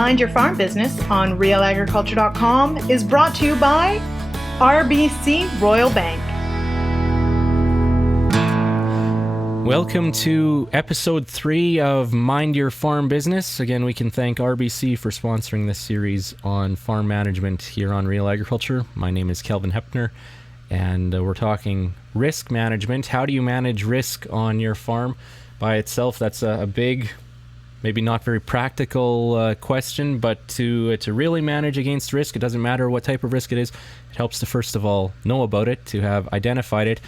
Mind Your Farm Business on realagriculture.com is brought to you by RBC Royal Bank. Welcome to episode 3 of Mind Your Farm Business. Again, we can thank RBC for sponsoring this series on farm management here on Real Agriculture. My name is Kelvin Hepner, and we're talking risk management. How do you manage risk on your farm by itself? That's a big, maybe not very practical question, but to really manage against risk, it doesn't matter what type of risk it is. It helps to first of all know about it, to have identified it,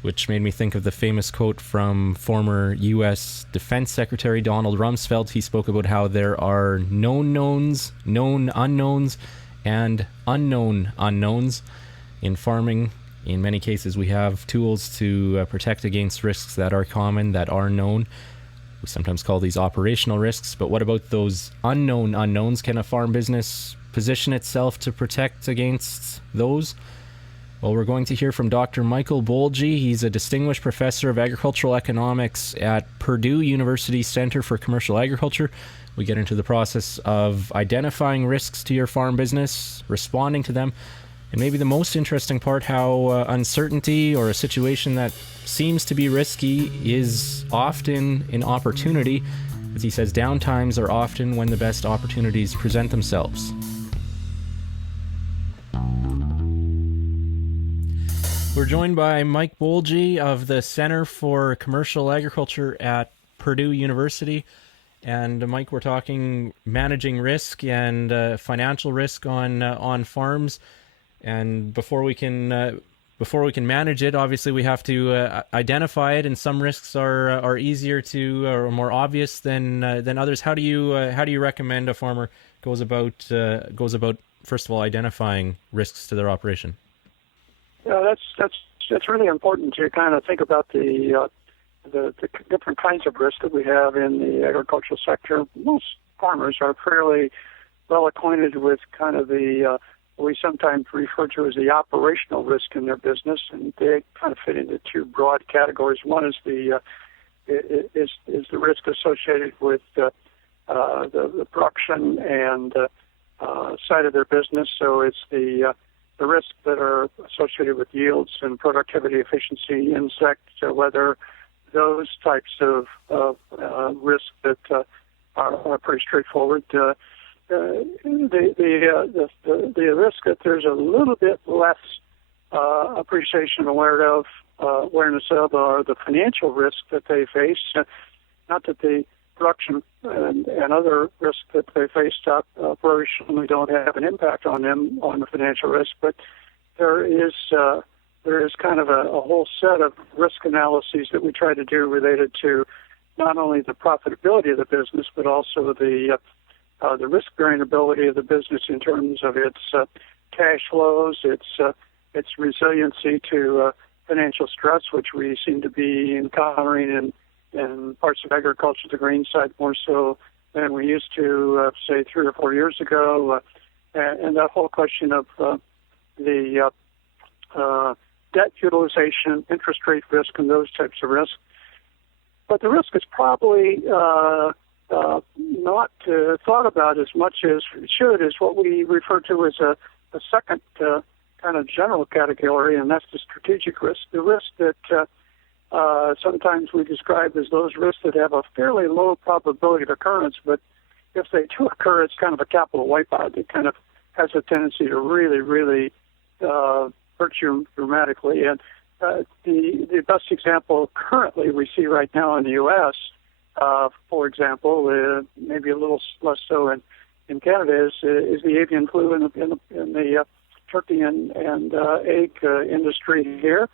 which made me think of the famous quote from former U.S. Defense Secretary Donald Rumsfeld. He spoke about how there are known knowns, known unknowns, and unknown unknowns. In farming, in many cases, we have tools to protect against risks that are common, that are known. We sometimes call these operational risks, but what about those unknown unknowns? Can a farm business position itself to protect against those? Well, we're going to hear from Dr. Michael Boehlje. He's a distinguished professor of agricultural economics at Purdue University Center for Commercial Agriculture. We get into the process of identifying risks to your farm business, responding to them, and maybe the most interesting part, how uncertainty or a situation that seems to be risky is often an opportunity. As he says, downtimes are often when the best opportunities present themselves. We're joined by Mike Boehlje of the Center for Commercial Agriculture at Purdue University. And Mike, we're talking managing risk and financial risk on farms. And before we can manage it, obviously we have to identify it. And some risks are easier to or more obvious than others. How do you recommend a farmer goes about first of all identifying risks to their operation? Yeah, that's really important to kind of think about the different kinds of risk that we have in the agricultural sector. Most farmers are fairly well acquainted with kind of the what we sometimes refer to as the operational risk in their business, and they kind of fit into two broad categories. One is the risk associated with the production and side of their business. So it's the risks that are associated with yields and productivity, efficiency, insect weather, those types of risks that are pretty straightforward. The risk that there's a little bit less appreciation and awareness of are the financial risks that they face. Not that the production and other risks that they face operationally don't have an impact on them on the financial risk, but there is kind of a whole set of risk analyses that we try to do related to not only the profitability of the business, but also the risk-bearing ability of the business in terms of its cash flows, its resiliency to financial stress, which we seem to be encountering in parts of agriculture, the grain side, more so than we used to, say, 3 or 4 years ago. And that whole question of the debt utilization, interest rate risk, and those types of risks. But the risk is probably not thought about as much as it should, is what we refer to as a second kind of general category, and that's the strategic risk. The risk that sometimes we describe as those risks that have a fairly low probability of occurrence, but if they do occur, it's kind of a capital wipeout. It kind of has a tendency to really, really hurt you dramatically. And the best example currently we see right now in the U.S., for example, maybe a little less so in Canada, is the avian flu in the turkey and egg industry here.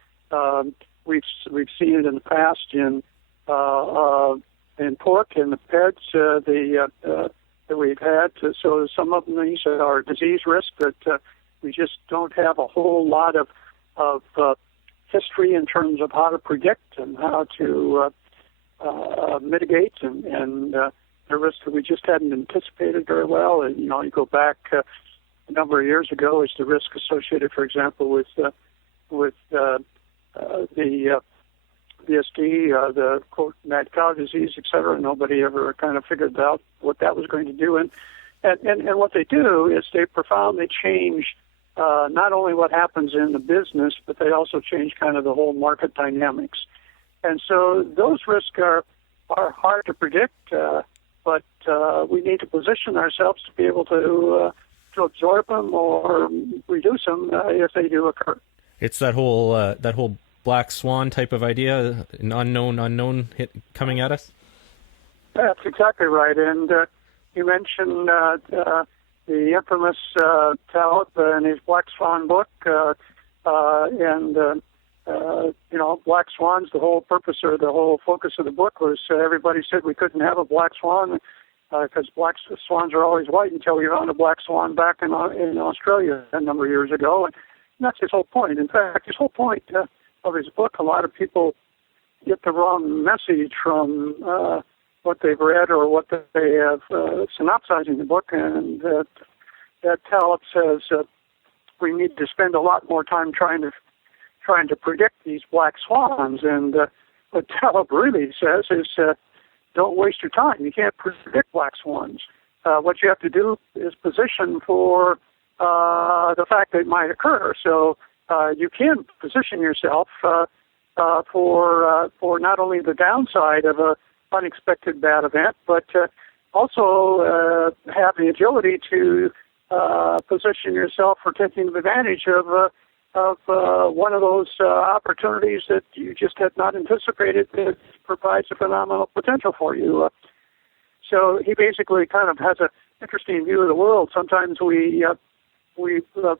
We've seen it in the past in pork and the pets that we've had. So some of these are disease risks that we just don't have a whole lot of history in terms of how to predict and how to mitigate, and the risks that we just hadn't anticipated very well. And you go back a number of years ago, is the risk associated, for example, with the VSD, the quote mad cow disease, et cetera. Nobody ever kind of figured out what that was going to do. And And what they do is they profoundly change not only what happens in the business, but they also change kind of the whole market dynamics. And so those risks are hard to predict, but we need to position ourselves to be able to absorb them or reduce them if they do occur. It's that whole black swan type of idea, an unknown hit coming at us. That's exactly right. And you mentioned the infamous Taleb in his Black Swan book, Black Swans. The whole purpose or the whole focus of the book was everybody said we couldn't have a black swan because black swans are always white until we found a black swan back in Australia a number of years ago. And that's his whole point. In fact, his whole point of his book, a lot of people get the wrong message from what they've read or what they have synopsizing the book, and that Taleb says we need to spend a lot more time trying to predict these black swans. And what Taleb really says is don't waste your time. You can't predict black swans. What you have to do is position for the fact that it might occur. So you can position yourself for not only the downside of a unexpected bad event, but also have the agility to position yourself for taking advantage of one of those opportunities that you just had not anticipated that provides a phenomenal potential for you. So he basically kind of has an interesting view of the world. Sometimes we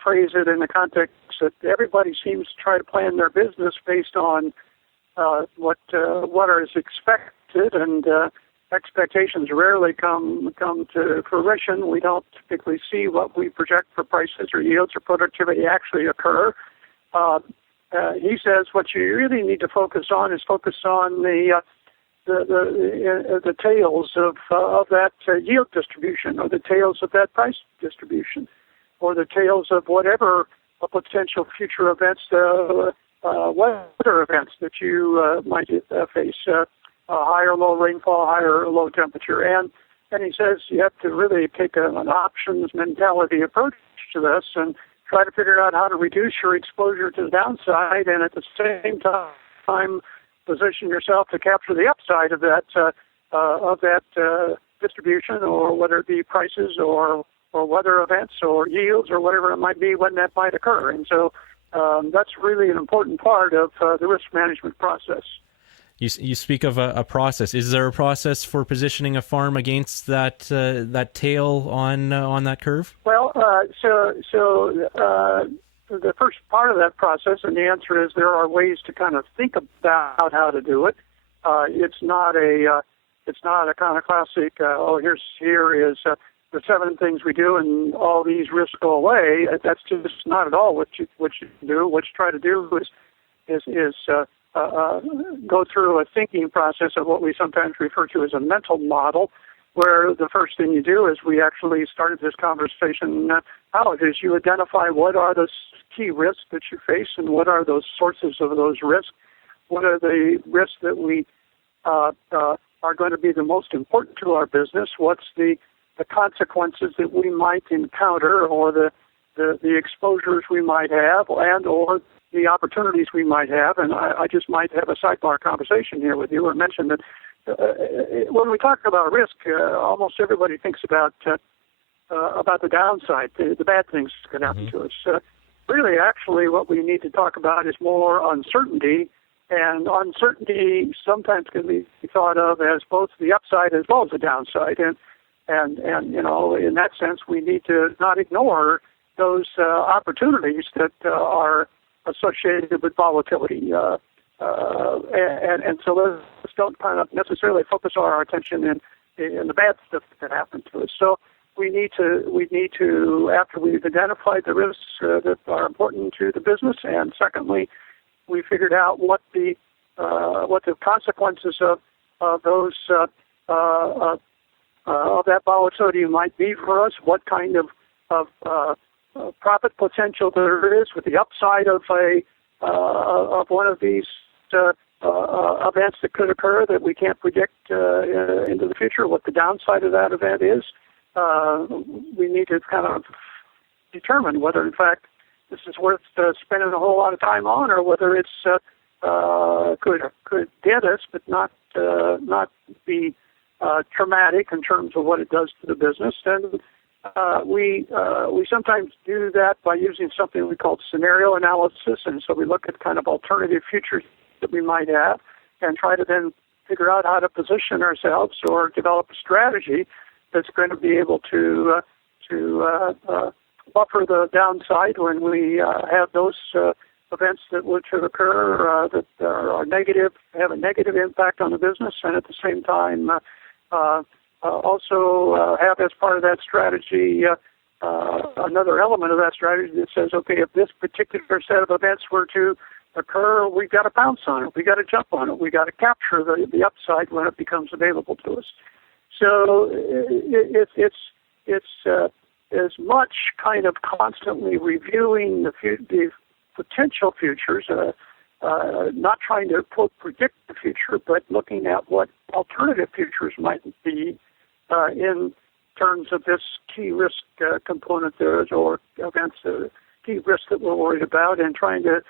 phrase it in the context that everybody seems to try to plan their business based on what is expected, and expectations rarely come to fruition. We don't typically see what we project for prices or yields or productivity actually occur. He says what you really need to focus on is the tails of that yield distribution, or the tails of that price distribution, or the tails of whatever potential future events, weather events that you might face, high or low rainfall, high or low temperature. And he says you have to really take an options mentality approach to this and try to figure out how to reduce your exposure to the downside, and at the same time position yourself to capture the upside of that distribution, or whether it be prices or weather events or yields or whatever it might be when that might occur. And so that's really an important part of the risk management process. You speak of a process. Is there a process for positioning a farm against that tail on that curve? Well, so the first part of that process, and the answer is there are ways to kind of think about how to do it. It's not a kind of classic. Here is the 7 things we do, and all these risks go away. That's just not at all what you do. What you try to do is go through a thinking process of what we sometimes refer to as a mental model, where the first thing you do is we actually started this conversation out is you identify what are the key risks that you face and what are those sources of those risks. What are the risks that we are going to be the most important to our business? What's the consequences that we might encounter, or the exposures we might have, and or the opportunities we might have. And I just might have a sidebar conversation here with you or mention that when we talk about risk, almost everybody thinks about the downside, the bad things that can happen to us. Really, actually, what we need to talk about is more uncertainty, and uncertainty sometimes can be thought of as both the upside as well as the downside. And in that sense, we need to not ignore those opportunities that are associated with volatility. And so let's don't kind of necessarily focus our attention in the bad stuff that happened to us. So we need to after we've identified the risks that are important to the business, and secondly, we figured out what the consequences of those of that volatility might be for us, what kind of profit potential there is with the upside of one of these events that could occur that we can't predict into the future, what the downside of that event is. we need to kind of determine whether, in fact, this is worth spending a whole lot of time on, or whether it's could get us, but not be traumatic in terms of what it does to the business. And we sometimes do that by using something we call scenario analysis, and so we look at kind of alternative futures that we might have, and try to then figure out how to position ourselves or develop a strategy that's going to be able to buffer the downside when we have those events that would occur that are negative, have a negative impact on the business, and at the same time also have as part of that strategy another element of that strategy that says, okay, if this particular set of events were to occur, we've got to pounce on it, we've got to jump on it, we've got to capture the upside when it becomes available to us. So it's as much kind of constantly reviewing the potential futures, not trying to, quote, predict the future, but looking at what alternative futures might be in terms of this key risk component there, or events, key risks that we're worried about, and trying to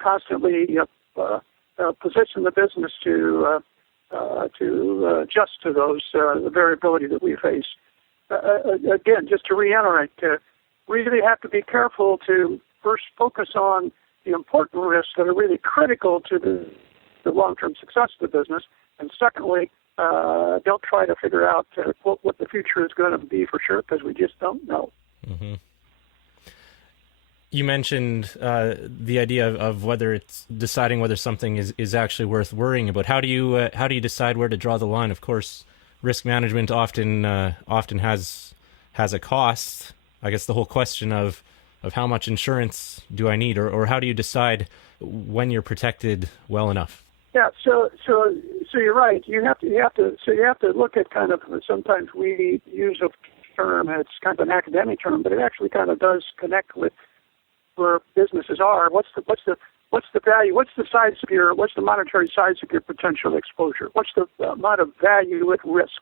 constantly position the business to adjust to those the variability that we face. Again, just to reiterate, we really have to be careful to first focus on the important risks that are really critical to the long-term success of the business, and secondly, don't try to figure out what the future is going to be for sure, because we just don't know. Mm-hmm. You mentioned the idea of whether it's deciding whether something is actually worth worrying about. How do you decide where to draw the line? Of course, risk management often has a cost. I guess the whole question of how much insurance do I need, or how do you decide when you're protected well enough? Yeah, so you're right. You have to look at kind of, sometimes we use a term, it's kind of an academic term, but it actually kind of does connect with where businesses are. What's the value? What's the monetary size of your potential exposure? What's the amount of value at risk?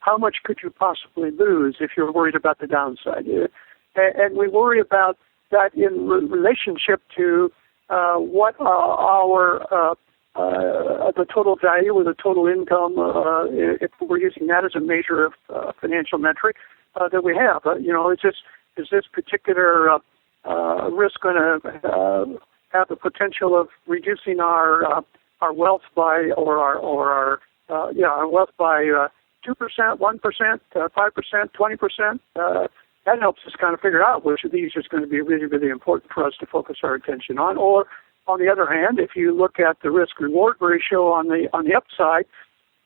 How much could you possibly lose if you're worried about the downside? And we worry about that in relationship to what our the total value or the total income, if we're using that as a measure of financial metric that we have. Is this particular risk going to have the potential of reducing our wealth by our wealth by 2%, 1%, 5%, 20%? That helps us kind of figure out which of these is going to be really, really important for us to focus our attention on. Or, on the other hand, if you look at the risk-reward ratio on the upside,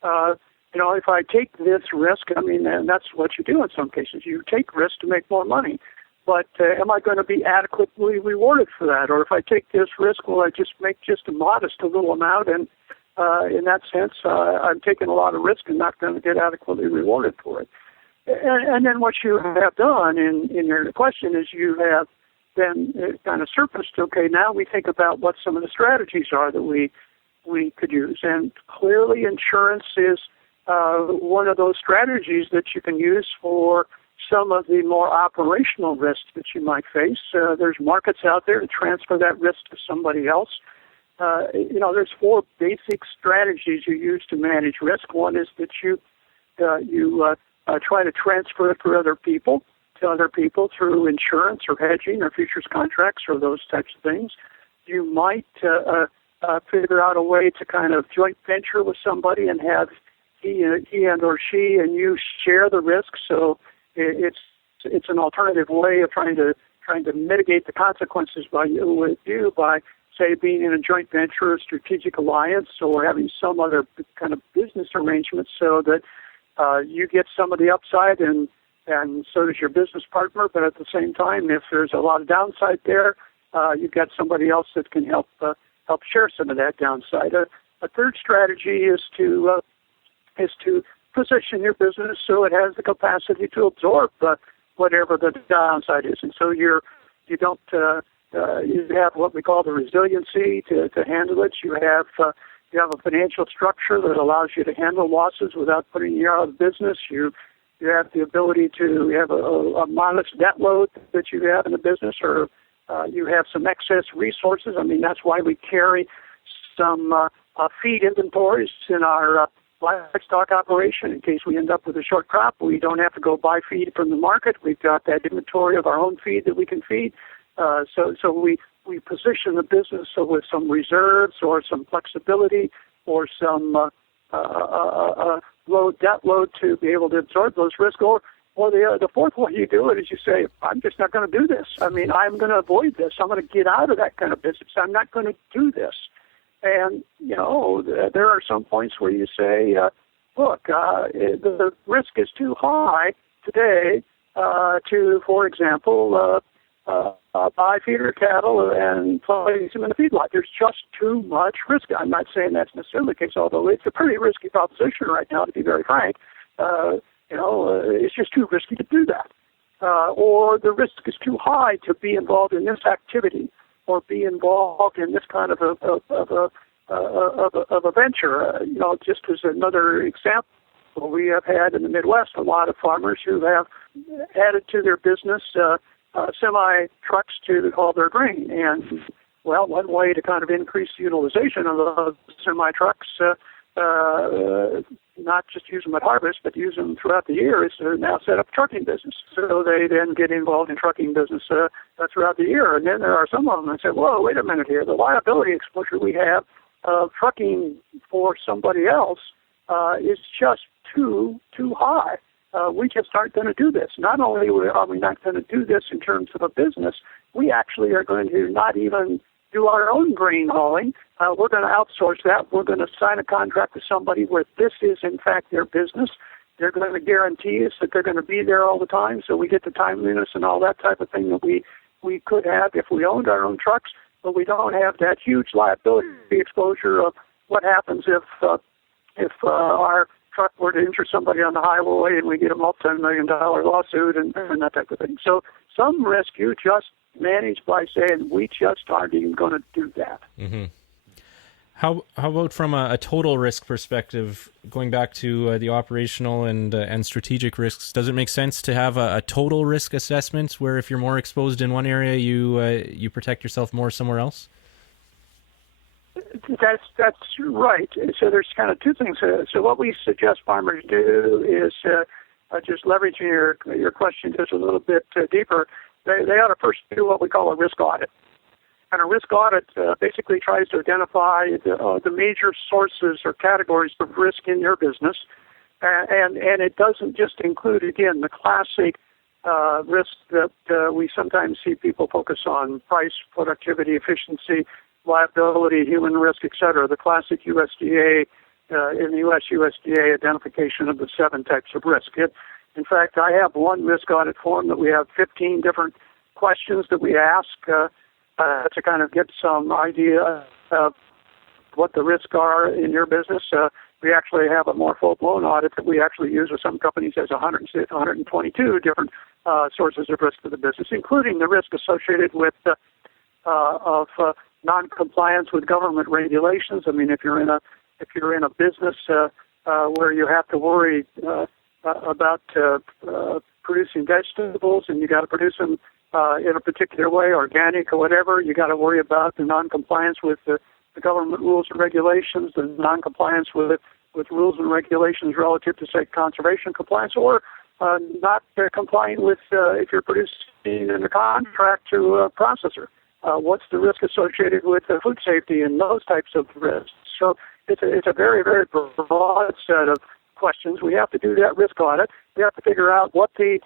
if I take this risk, and that's what you do in some cases. You take risk to make more money. But am I going to be adequately rewarded for that? Or if I take this risk, will I just make just a little amount? And in that sense, I'm taking a lot of risk and not going to get adequately rewarded for it. And then what you have done in your question is you have then kind of surfaced, okay, now we think about what some of the strategies are that we could use. And clearly insurance is one of those strategies that you can use for some of the more operational risks that you might face. There's markets out there to transfer that risk to somebody else. There's four basic strategies you use to manage risk. One is that you try to transfer it to other people through insurance or hedging or futures contracts or those types of things. You might figure out a way to kind of joint venture with somebody and have he and or she and you share the risk. So it's an alternative way of trying to mitigate the consequences by say being in a joint venture, a strategic alliance, or having some other kind of business arrangement so that you get some of the upside and so does your business partner. But at the same time, if there's a lot of downside there, you've got somebody else that can help share some of that downside. A third strategy is to position your business so it has the capacity to absorb whatever the downside is, and so you have what we call the resiliency to handle it. You have You have a financial structure that allows you to handle losses without putting you out of business. You have the ability to have a modest debt load that you have in the business, or you have some excess resources. I mean, that's why we carry some feed inventories in our livestock operation in case we end up with a short crop. We don't have to go buy feed from the market. We've got that inventory of our own feed that we can feed. So we position the business so with some reserves or some flexibility or some low debt load to be able to absorb those risks. Or the fourth way you do it is you say, I'm just not going to do this. I mean, I'm going to avoid this. I'm going to get out of that kind of business. I'm not going to do this. And, there are some points where you say, look, the risk is too high today to, for example, buy feeder cattle and place them in a feedlot. There's just too much risk. I'm not saying that's necessarily the case, although it's a pretty risky proposition right now, to be very frank. It's just too risky to do that. Or the risk is too high to be involved in this activity or be involved in this kind of a venture. Just as another example, we have had in the Midwest a lot of farmers who have added to their business semi-trucks to haul their grain. And, well, one way to kind of increase the utilization of those semi-trucks, not just use them at harvest, but use them throughout the year, is to now set up a trucking business. So they then get involved in trucking business throughout the year. And then there are some of them that say, whoa, wait a minute here. The liability exposure we have of trucking for somebody else is just too high. We just aren't going to do this. Not only are we not going to do this in terms of a business, we actually are going to not even do our own grain hauling. We're going to outsource that. We're going to sign a contract with somebody where this is, in fact, their business. They're going to guarantee us that they're going to be there all the time, so we get the timeliness and all that type of thing that we could have if we owned our own trucks, but we don't have that huge liability exposure of what happens if our truck were to injure somebody on the highway and we get a multi-million-dollar lawsuit and that type of thing. So some risk you just manage by saying we just aren't even going to do that. Mm-hmm. How about from a total risk perspective, going back to the operational and strategic risks, does it make sense to have a total risk assessment where if you're more exposed in one area, you protect yourself more somewhere else? That's right. So there's kind of two things. So what we suggest farmers do is just leveraging your question just a little bit deeper. They ought to first do what we call a risk audit. And a risk audit basically tries to identify the major sources or categories of risk in your business. And it doesn't just include, again, the classic risks that we sometimes see people focus on: price, productivity, efficiency, liability, human risk, et cetera, the classic USDA, in the U.S. USDA identification of the 7 types of risk. In fact, I have one risk audit form that we have 15 different questions that we ask to kind of get some idea of what the risks are in your business. We actually have a more full-blown audit that we actually use with some companies as 122 different sources of risk to the business, including the risk associated with of non-compliance with government regulations. I mean, if you're in a business where you have to worry about producing vegetables and you got to produce them in a particular way, organic or whatever, you got to worry about the non-compliance with the government rules and regulations, the non-compliance with rules and regulations relative to, say, conservation compliance, or not complying with if you're producing in a contract to a processor. What's the risk associated with food safety and those types of risks? So it's a very, very broad set of questions. We have to do that risk audit. We have to figure out what the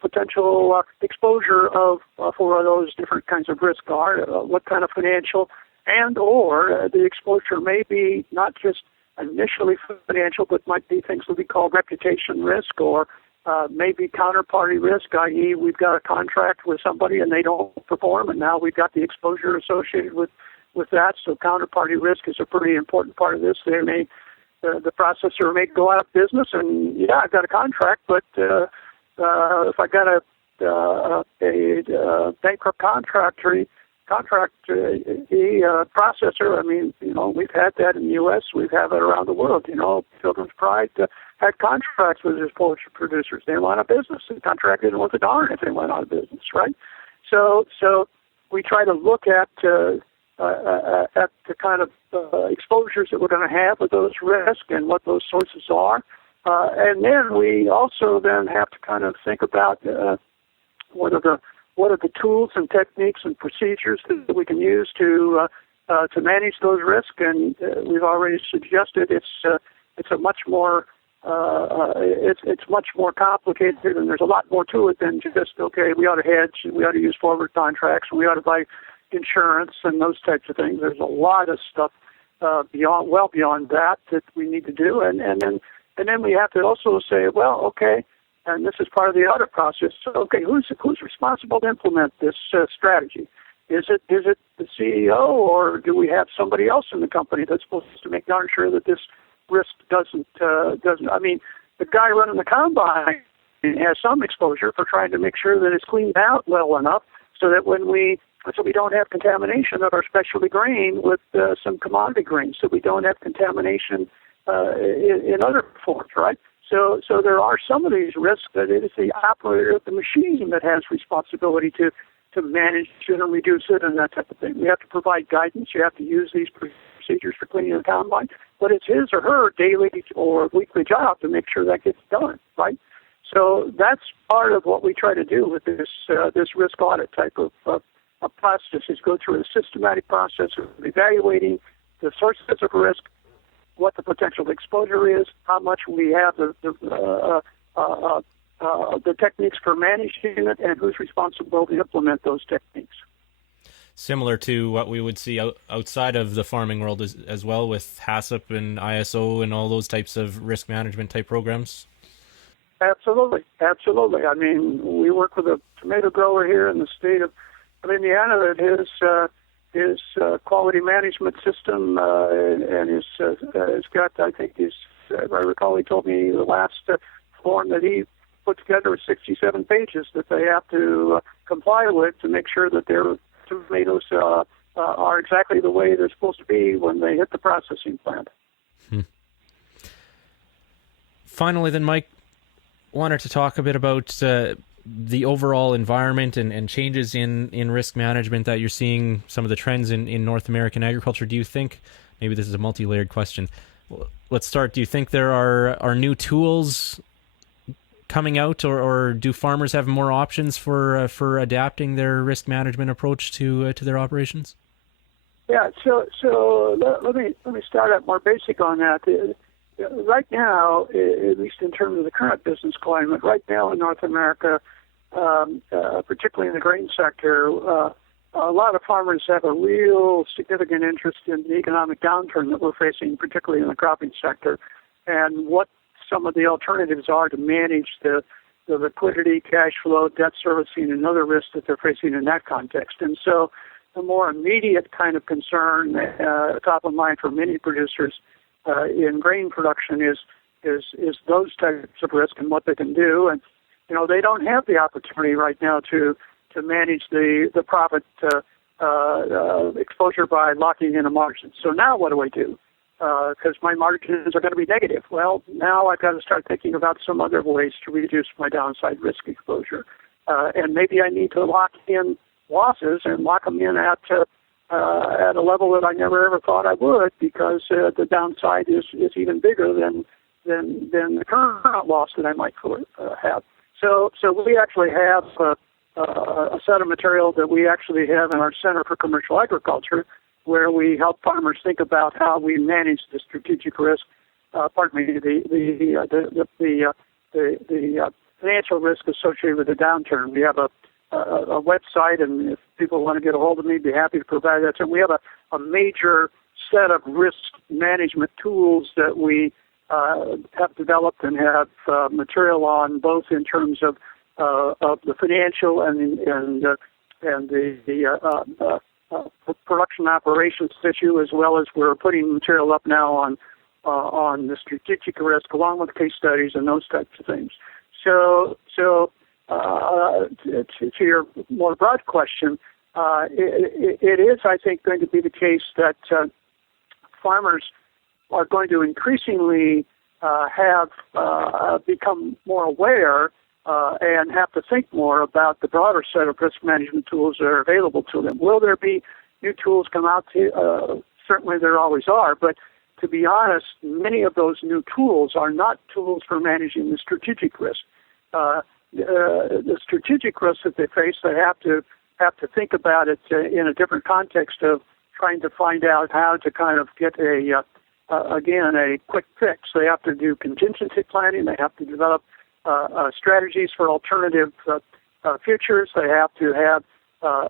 potential exposure of for those different kinds of risk are, what kind of financial and or the exposure may be not just initially financial, but might be things that we call reputation risk, or maybe counterparty risk, i.e. we've got a contract with somebody and they don't perform, and now we've got the exposure associated with that. So counterparty risk is a pretty important part of this. They may the processor may go out of business, and yeah, I've got a contract, but if I got a bankrupt contractor, processor. I mean, we've had that in the U.S. We've had it around the world. Pilgrim's Pride had contracts with his poultry producers. They went out of business. The contract didn't worth a darn if they went out of business, right? So we try to look at the kind of exposures that we're going to have with those risks and what those sources are. And then we also then have to kind of think about what are the tools and techniques and procedures that we can use to manage those risks. And we've already suggested it's a much more it's much more complicated, and there's a lot more to it than just we ought to hedge, we ought to use forward contracts, we ought to buy insurance and those types of things. There's a lot of stuff beyond that we need to do, and then we have to also say, and this is part of the audit process. So, who's responsible to implement this strategy? Is it the CEO, or do we have somebody else in the company that's supposed to make darn sure that this risk doesn't? I mean, the guy running the combine has some exposure for trying to make sure that it's cleaned out well enough so that we don't have contamination of our specialty grain with some commodity grains, so we don't have contamination in other forms, right? So there are some of these risks that it is the operator of the machine that has responsibility to manage it and reduce it and that type of thing. We have to provide guidance. You have to use these procedures for cleaning the combine, but it's his or her daily or weekly job to make sure that gets done, right? So that's part of what we try to do with this risk audit type of process, is go through a systematic process of evaluating the sources of risk, what the potential exposure is, how much we have the techniques for managing it, and who's responsible to implement those techniques. Similar to what we would see outside of the farming world as well, with HACCP and ISO and all those types of risk management type programs? Absolutely. I mean, we work with a tomato grower here in the state of Indiana that his quality management system and has got, I think, if I recall, he told me the last form that he put together is 67 pages that they have to comply with to make sure that their tomatoes are exactly the way they're supposed to be when they hit the processing plant. Finally, then, Mike, wanted to talk a bit about the overall environment and changes in risk management that you're seeing, some of the trends in North American agriculture. Do you think, maybe this is a multi-layered question, let's start, do you think there are new tools coming out, or do farmers have more options for adapting their risk management approach to their operations? Yeah, so let me start out more basic on that. Right now, at least in terms of the current business climate, right now in North America, particularly in the grain sector, a lot of farmers have a real significant interest in the economic downturn that we're facing, particularly in the cropping sector, and what some of the alternatives are to manage the liquidity, cash flow, debt servicing, and other risks that they're facing in that context. And so the more immediate kind of concern, top of mind for many producers in grain production is those types of risk and what they can do. And, they don't have the opportunity right now to manage the profit exposure by locking in a margin. So now what do I do? Because my margins are going to be negative. Well, now I've got to start thinking about some other ways to reduce my downside risk exposure. And maybe I need to lock in losses and lock them in at a level that I never ever thought I would, because the downside is even bigger than the current loss that I might have. So we actually have a set of material that we actually have in our Center for Commercial Agriculture, where we help farmers think about how we manage the strategic risk. The financial risk associated with the downturn. We have a website, and if people want to get a hold of me, I'd be happy to provide that. So we have a major set of risk management tools that we have developed and have material on, both in terms of the financial and the production operations issue, as well as we're putting material up now on the strategic risk, along with case studies and those types of things. So to your more broad question, it is, I think, going to be the case that farmers are going to increasingly have become more aware and have to think more about the broader set of risk management tools that are available to them. Will there be new tools come out? Certainly there always are, but to be honest, many of those new tools are not tools for managing the strategic risk. The strategic risk that they face, they have to think about it in a different context of trying to find out how to kind of get a quick fix. They have to do contingency planning. They have to develop strategies for alternative futures. They have to have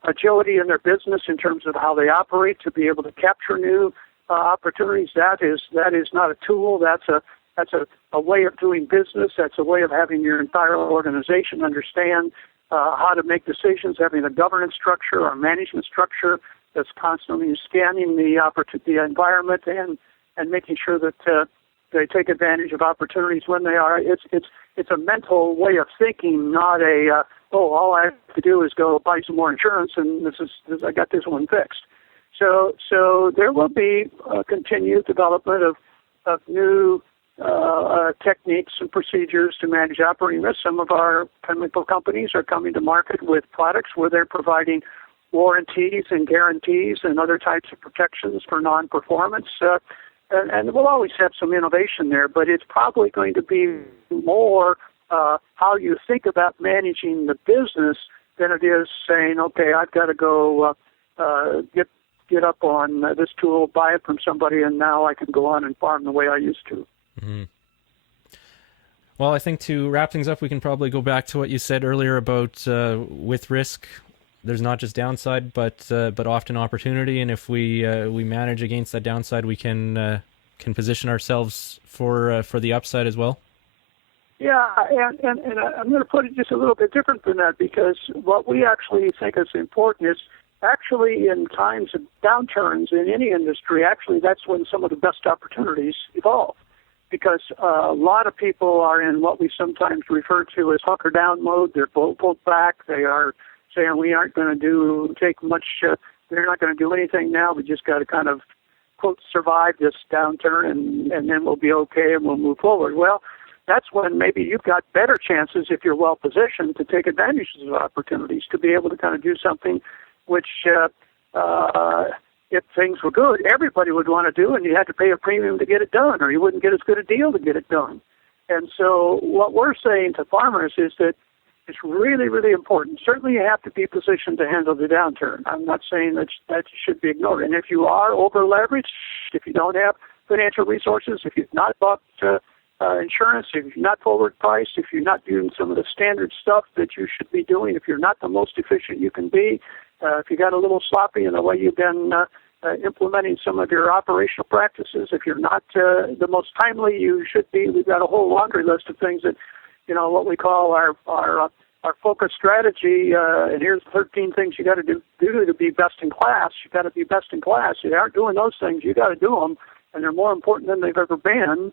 agility in their business in terms of how they operate to be able to capture new opportunities. That is not a tool. That's a way of doing business. That's a way of having your entire organization understand how to make decisions, having a governance structure or management structure that's constantly scanning the environment and making sure that they take advantage of opportunities when they are. It's a mental way of thinking, not all I have to do is go buy some more insurance and I got this one fixed. So there will be continued development of new techniques and procedures to manage operating risk. Some of our chemical companies are coming to market with products where they're providing warranties and guarantees and other types of protections for non-performance. And we'll always have some innovation there, but it's probably going to be more how you think about managing the business than it is saying, okay, I've got to go get up on this tool, buy it from somebody, and now I can go on and farm the way I used to. Mm-hmm. Well, I think to wrap things up, we can probably go back to what you said earlier about with risk, there's not just downside, but often opportunity. And if we manage against that downside, we can position ourselves for the upside as well. Yeah, and I'm going to put it just a little bit different than that, because what we actually think is important is actually in times of downturns in any industry, actually that's when some of the best opportunities evolve. Because a lot of people are in what we sometimes refer to as hunker down mode. They're pulled back. They are saying we aren't going to take much, we're not going to do anything now. We just got to kind of, quote, survive this downturn and then we'll be okay and we'll move forward. Well, that's when maybe you've got better chances, if you're well positioned, to take advantage of opportunities, to be able to kind of do something which, if things were good, everybody would want to do, and you had to pay a premium to get it done, or you wouldn't get as good a deal to get it done. And so what we're saying to farmers is that it's really, really important. Certainly you have to be positioned to handle the downturn. I'm not saying that should be ignored. And if you are over-leveraged, if you don't have financial resources, if you've not bought insurance, if you're not forward priced, if you're not doing some of the standard stuff that you should be doing, if you're not the most efficient you can be, if you got a little sloppy in the way you've been implementing some of your operational practices, if you're not the most timely you should be, we've got a whole laundry list of things that, what we call our focus strategy, and here's 13 things you got to do to be best in class. You got to be best in class. If you aren't doing those things, you got to do them, and they're more important than they've ever been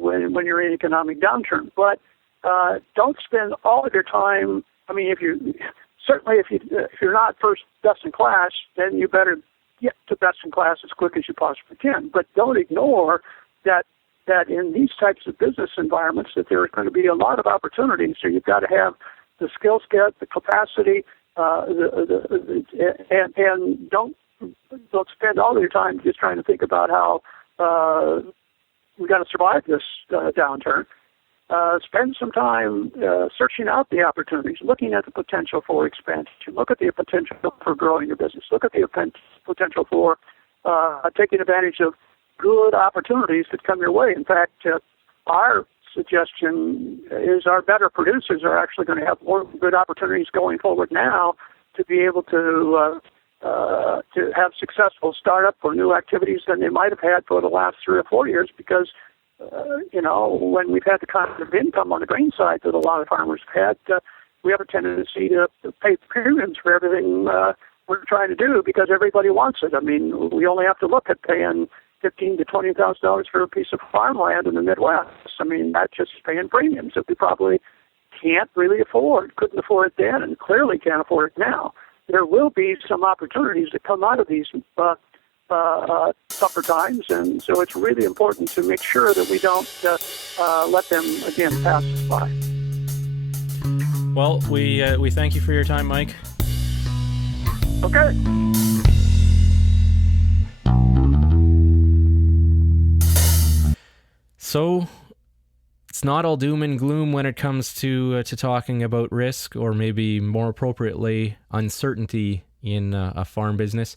when you're in economic downturn. But don't spend all of your time. I mean, if you're not first best in class, then you better get to best in class as quick as you possibly can. But don't ignore that in these types of business environments that there are going to be a lot of opportunities. So you've got to have the skill set, the capacity, and don't spend all of your time just trying to think about how we got to survive this downturn. Spend some time searching out the opportunities, looking at the potential for expansion, look at the potential for growing your business, look at the potential for taking advantage of good opportunities that come your way. In fact, our suggestion is our better producers are actually going to have more good opportunities going forward now to be able to have successful startup or new activities than they might have had for the last 3 or 4 years, because when we've had the kind of income on the grain side that a lot of farmers have had, we have a tendency to pay premiums for everything we're trying to do because everybody wants it. I mean, we only have to look at paying $15,000 to $20,000 for a piece of farmland in the Midwest. I mean, that's just paying premiums that we probably can't really afford, couldn't afford it then, and clearly can't afford it now. there will be some opportunities that come out of these tougher times, and so it's really important to make sure that we don't let them again pass us by. Well, we thank you for your time, Mike. Okay. So it's not all doom and gloom when it comes to talking about risk, or maybe more appropriately, uncertainty in a farm business.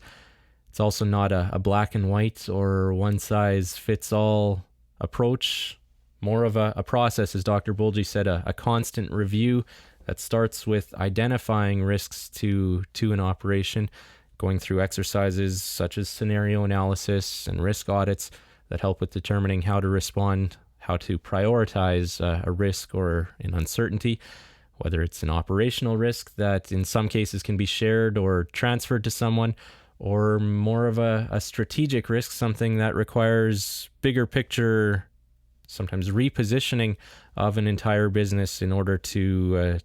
It's also not a black and white or one-size-fits-all approach. More of a process, as Dr. Boehlje said, a constant review that starts with identifying risks to an operation, going through exercises such as scenario analysis and risk audits that help with determining how to respond, how to prioritize a risk or an uncertainty, whether it's an operational risk that in some cases can be shared or transferred to someone, or more of a strategic risk, something that requires bigger picture, sometimes repositioning of an entire business in order to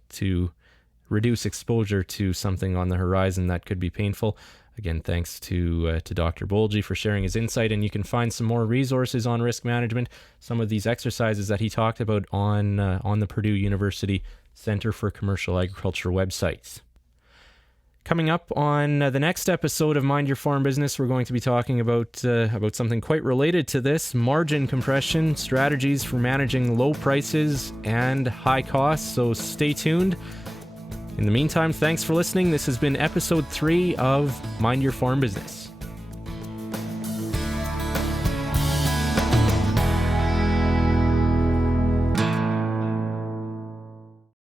reduce exposure to something on the horizon that could be painful. Again, thanks to Dr. Boehlje for sharing his insight, and you can find some more resources on risk management, some of these exercises that he talked about on the Purdue University Center for Commercial Agriculture website. Coming up on the next episode of Mind Your Farm Business, we're going to be talking about something quite related to this: margin compression, strategies for managing low prices and high costs. So stay tuned. In the meantime, thanks for listening. This has been episode 3 of Mind Your Farm Business.